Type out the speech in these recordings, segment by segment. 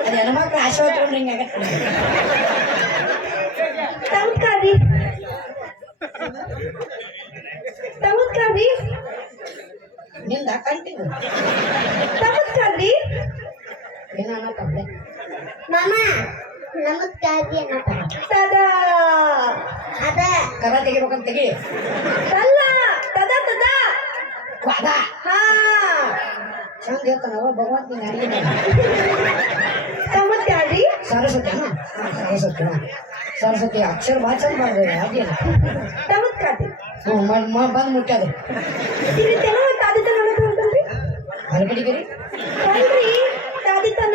ಅದು ಹೆಣ್ಮಕ್ಳು ಆಶೀರ್ವಾದ ತಗೊಂಡ್ರೆ ಹಿಂಗಾಗತ್ತೆ. ತಮತ್ಕಾರಿ ತಮತ್ಕಾರಿ ನಿಂದ ಕಂಟಿನ್ಯೂ ತಮತ್ಕಾರಿ ಏನೋ ಅನ್ನತ್ತಂದೆ. ಮಾಮ ನಮಸ್ಕಾರಿ ಅನ್ನತ್ತ ತದಾ ಅದ ಕರ ತೆಗಿಬೇಕಂತ ತೆಗಿ. ಅಲ್ಲ ತದ ತದ ಅದ ಹಾ ಚಂದ ಹೇಳ್ತಾನವ ಭಗವಂತ ನೀನು ಅಡಿಗೆ ತಮತ್ಕಾರಿ ಸರಸ್ವತಿ ಸರಸ್ವತಿ ಸರಸ್ವತಿ ಅಕ್ಷರ ಭಾಳ ಚಂದ ಮಾಡ್ಬೋದು ಅದೇನು ತಮತ್ಕಾರಿ ಬಂದು ಮುಟ್ಟದು ತಿರುತ್ತೇನೋ ತಾದಿತನ ಅಂತಂದ್ರಿ ಹೊರಗಡಿಗಿರಿ ಅಲ್ರಿ ತಾದಿತನ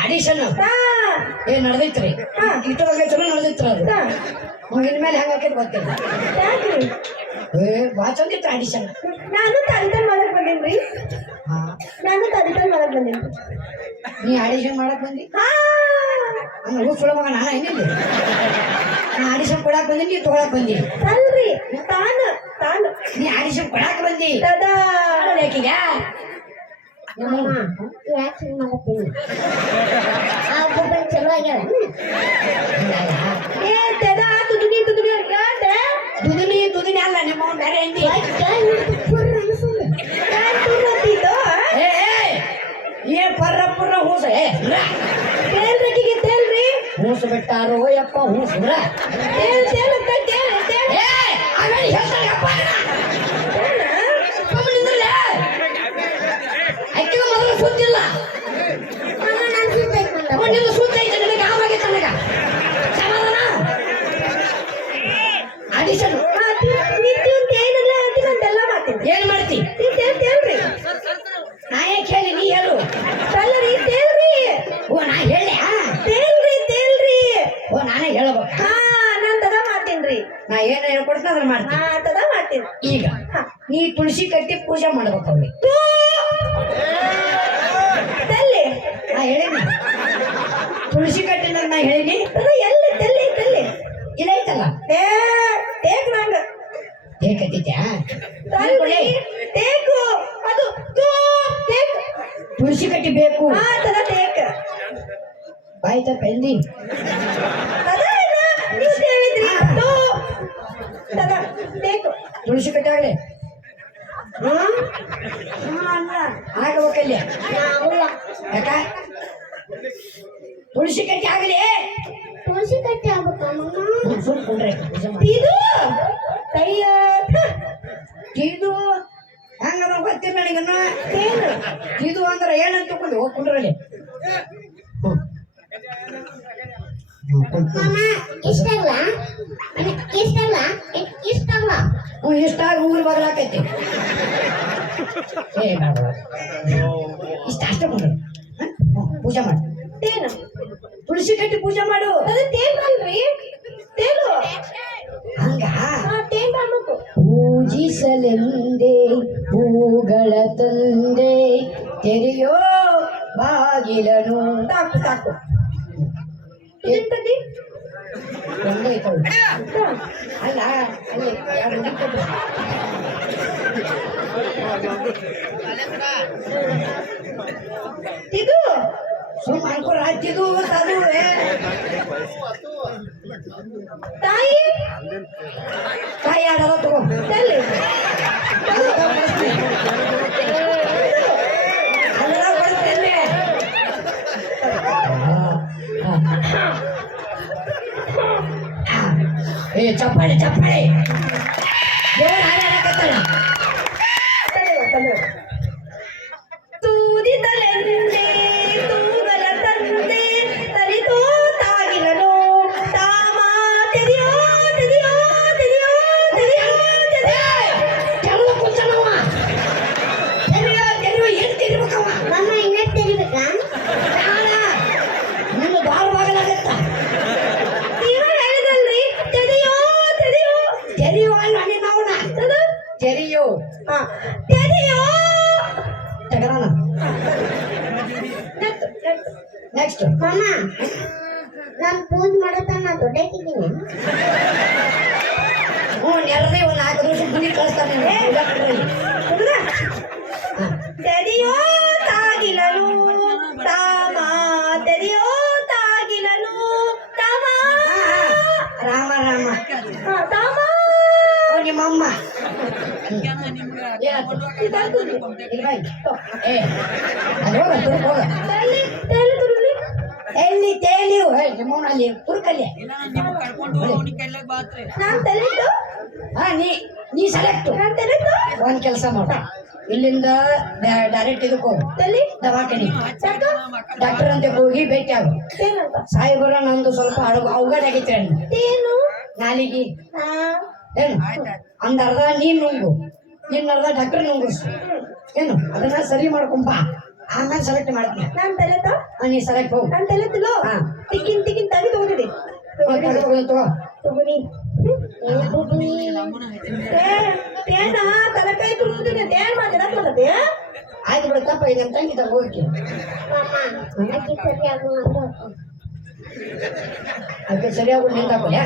ಆಡಿಷನ್ ಹಾ ಏ ನಡೆದೈತ್ರಿ ಹಾ. ಇಷ್ಟೊಳಗೆ ಚಲೋ ನಡೆದೈತ್ರಿ ಅದು ಹಾ ಮುಗಿನ ಮೇಲೆ ಹೆಂಗೆ ಹಾಕಿದ್ ಗೊತ್ತಿಲ್ಲ. ಯಾಕ್ರಿ ಭಾಳ ಚಂದ ಇತ್ತು ಆಡಿಷನ್. ನಾನು ತಾದಿತನ ಮಾಡಕ್ ಬಂದೇನ್ರಿ ಹಾ ನಾನು ತಾದಿತನ ಮಾಡಕ್ ಬಂದೇನ್ರಿ ನೀ ಆಡಿಷನ್ ಮಾಡಕ್ ಬಂದಿ ಹಾ ಹಂಗ ಹೂ ಸುಳ ಮಗ ನಾನು ಏನಿಲ್ಲ ನಾ ಆಡಿಷನ್ ಕೊಡಾಕ್ ಬಂದಿ ನೀ ತೊಗೊಳಕ್ ಬಂದಿ. ಅಲ್ರಿ ತಾನು ತಾನು ನೀ ಆಡಿಷನ್ ಕೊಡಾಕ್ ಬಂದಿ ತದಾ ಯಾಕೀಗ ಯಾಕೆ ಮಾಡತ್ತೀನಿ ಆ ಒಬ್ಬೊಬ್ಬ ಚಲೋ ಆಗ್ಯಾವ ಏ ತದಾ ತುದುನಿ ತುದುನಿ ಯಾಕೆ ದುದಿನಿ ಅಲ್ಲ ನಿಮ್ಮ ಬೇರೆ ಹಿಂದಿ ಏ ಪರ್ರ ಪರ್ರ ಹೂಸ ತೇಲ್ರಿಕಿಗೆ ತೇಲ್ರಿ ಹೂಸು ಬಿಟ್ಟಾರೋ ಯಪ್ಪ ಹೂಸುದ್ರ ತೇಲ್ ತೇಲ್ ತೇಲ್ ತೇಲ್ ಅಕ್ಕಿಗ ಮೊದಲು ಸುದ್ದಿಲ್ಲ ನಾನು ಸುತ್ತಾಯ್ತು ಬಂದ ನಿನ್ನ ಸುದ್ದ ಐತೆ ನಿನಗೆ ಆವಾಗೈತೆ ನನಗ ಸಮಾಧಾನ ಆಡಿಷನ್ ನಿತ್ಯ ತೇನಲ್ಲ ಅಂತಿನಂತೆಲ್ಲ ಮಾಡ್ತೀನಿ ಏನ್ ಮಾಡ್ತಿ ತೇಲ್ರಿ ನಾ ಏನ್ ಕೇಳಿ ನೀ ಹೇಳು ಅಲ್ಲರಿ ತೇಲ್ರಿ ಓ ನಾ ಹೇಳಿ ತೇಲ್ರಿ ಓ ನಾನೇ ಹೇಳ್ಬೇಕು ಹಾ ನಾನ್ ತದ ಮಾಡ್ತೀನ್ರಿ ನಾ ಏನ್ ಹೇಳ್ಕೊಡ್ತೀನಿ ಅದನ್ನ ಮಾಡ್ತೀನಿ. ಹಾ ತದ ಮಾಡ್ತೀನಿ ಈಗ ನೀ ತುಳಸಿ ಕಟ್ಟಿ ಪೂಜೆ ಮಾಡ್ಬೇಕು ಅವ್ರಿಗೆ ತಲ್ಲಿ ನಾ ಹೇಳೀನಿ ತುಳಸಿ ಕಟ್ಟಿನ ನಾ ಹೇಳೀನಿ ತದ ಎಲ್ಲಿ ತಲ್ಲಿ ತಲ್ಲಿ ಇಲ್ಲ ಐತಲ್ಲ ಏ ಟೇಕ್ ನಂಗ ಏ ಕಟ್ಟಿದ್ಯಾ ತಲ್ಲಿ ಟೇಕು ಅದು ಟೇಕ್ ತುಳಸಿ ಕಟ್ಟಿ ಬೇಕು ಹಾ ತದ ಟೇಕ್ ಆಯ್ತಾ ಪೆಂದಿ ತದ ಇಲ್ಲ ನೀವು ಹೇಳಿದ್ರಿ ತದ ಟೇಕು ತುಳಸಿ ಕಟ್ಟಿ ಆಗ್ಲಿ ಅಲ್ಲ ಆಗಬೇಕಲ್ಲಿ ನಾವಲ್ಲ ಯಾಕ ತುಳಸಿ ಕಟ್ಟಿ ಆಗಲಿ ತುಳಸಿ ಕಟ್ಟಿ ಆಗ್ಬೇಕಮ್ಮ ಸುಮ್ಕೊಂಡ್ರೆ ಪೂಜೆ ಮಾಡಿ ಇದು ಕೈಯ ಇದು ಹೆಂಗ ಗೊತ್ತಿಲ್ಲ ನನಗನ್ನು ಏನು ಇದು ಅಂದ್ರೆ ಏನಂತ ತಗೊಂಡು ಹೋಗಿ ಕುಂಡ್ರಲ್ಲಿ ಮಾಮ ಇಷ್ಟಾಗಲ್ಲ ಇಷ್ಟಾಗಲ್ಲ ಇಷ್ಟಾಗಲ್ಲ ಇಷ್ಟ ಆಗಿ ಊರು ಬಗಲಾಕೈತಿ ಏ ಬೇಡ ಇಷ್ಟ ಅಷ್ಟೇ ಕುಂಡ್ರಿ ಪೂಜೆ ಮಾಡು ತೇನು ತುಳಸಿ ಕಟ್ಟಿ ಪೂಜೆ ಮಾಡು ಅದು ತೇನ್ ಅಲ್ರಿ ತೇನು ಹಂಗ ತೇನ್ ಮಾಡ್ಬೇಕು ಪೂಜಿಸಲೆಂದೇ ಹೂಗಳ ತಂದೆ ತೆರೆಯೋ ಬಾಗಿಲನು ಸಾಕು ಸಾಕು ಎಂತದಿ ಒಂದೈತವು ಅಲ್ಲ ಅಲ್ಲಿ ಎರಡು ಹುಡುಗಿ ಕೊಟ್ರು. ಇದು ಸುಮ್ಮ ಅನ್ಕೊಳ ಇದು ಅದು ತಾಯಿ ತಾಯಿ ಆಡಲ್ಲ ತಗೋ ತಲ್ಲಿ ಅಲ್ಲ ಬರ್ತೇನೆ ಏ ಚಪ್ಪಾಳೆ ಚಪ್ಪಾಳೆ ದೇವ್ರ ಹಾಡಾಡಕತ್ತಲ್ಲ ತೂದಿದಲೆಂದೇ ತೂಗಲ ತಂದೆ ತರಿತೋ ತಾಗಿಲನು ತಾಮ ತೆರೆಯೋ ತೆರೆಯೋ ತೆರೆಯೋ ತೆರೆಯೋ ಕೆಲವು ಕೂತನವ ತೆರಿಯೋ ಏನು ತೆರಿಬೇಕವ ಮಮ್ಮ ಇನ್ನೂ ತೆರಿಬೇಕಾ ನಿನ್ನ ಬಾರ್ ಬಾಗಲಾಗತ್ತ ನೀವೇ ಹೇಳಿದಲ್ರಿ ತೆರೆಯೋ ತೆರೆಯೋ ತೆರಿಯೋ ಅಲ್ಲ ನಿನ್ನವನ ತೆರಿಯೋ ತೆರೆಯೋ ತಗರಾನ ನೆಕ್ಸ್ಟ್ ಮಮ್ಮ ನಾನು ಪೂಜೆ ಮಾಡತ್ತ ನಾ ದೊಡ್ಡಕ್ಕಿದ್ದೀನಿ ಹ್ಞೂ ನೆರದೇ ಒಂದು 4 ದಿವಸ ಗುಡಿ ಕಳಿಸ್ತಾನೆ ಹುಡುಗ ತೆರೆಯೋ ತಾಗಿಲನು ತಾಮ ತೆರೆಯೋ ತಾಗಿಲನು ತಾಮ ರಾಮ ರಾಮ ತಾಮ ನಿಮ್ಮಮ್ಮ ಎಲ್ಲಿ ತೇಲಿ ನಿಮ್ಮವನ ಅಲ್ಲಿ ತುರ್ಕಲ್ಲಿ ನಾನ್ ತಲೆದ್ದು ಹಾ ನೀ ಸೆಲೆಕ್ಟ್ ನಾನ್ ತಲೆದ್ದು ಒಂದ್ ಕೆಲಸ ಮಾಡ ಇಲ್ಲಿಂದ ಡೈರೆಕ್ಟ್ ಇದಕ್ಕೆ ಹೋಗು ತಲೆ ದವಾಖಾನಿ ಡಾಕ್ಟರ್ ಅಂತ ಹೋಗಿ ಭೇಟಿ ಆಗು ಏನಂತ ಸಾಹೇಬರ ನಂದು ಸ್ವಲ್ಪ ಅವಘಡ ಆಗೈತೆ ಏನು ನಾಲಿಗೆ ಹಾ ಏನು ಒಂದ್ ಅರ್ಧ ನೀನ್ ನುಂಗು ಇನ್ನರ್ಧ ಡಾಕ್ಟರ್ ನುಂಗಿಸು ಏನು ಅದನ್ನ ಸರಿ ಮಾಡ್ಕೊಂಬ ಆಮೇಲೆ ಸೆಲೆಕ್ಟ್ ಮಾಡ್ತೀನಿ ನಾನ್ ತಲೆತ ನೀ ಸೆಲೆಕ್ಟ್ ಹೋಗು ನಾನ್ ತಲೆತ್ತಿಲ್ಲ ಹಾ ಟಿಕ್ಕಿನ್ ತಗಿ ತಗೊಂಡಿದೆ ತಗೊನಿ ತೇನ ತಲಕಾಯಿ ತುಳಿದಿದೆ ತೇನ್ ಮಾತಾಡತ್ತೆ ಆಯ್ತು ಬಿಡು ತಪ್ಪ ಇದೆ ನಮ್ಮ ತಂಗಿ ಹೋಗಿ ಅದಕ್ಕೆ ಸರಿಯಾಗಿ ನಿಂತಾಕೊಳ್ಳ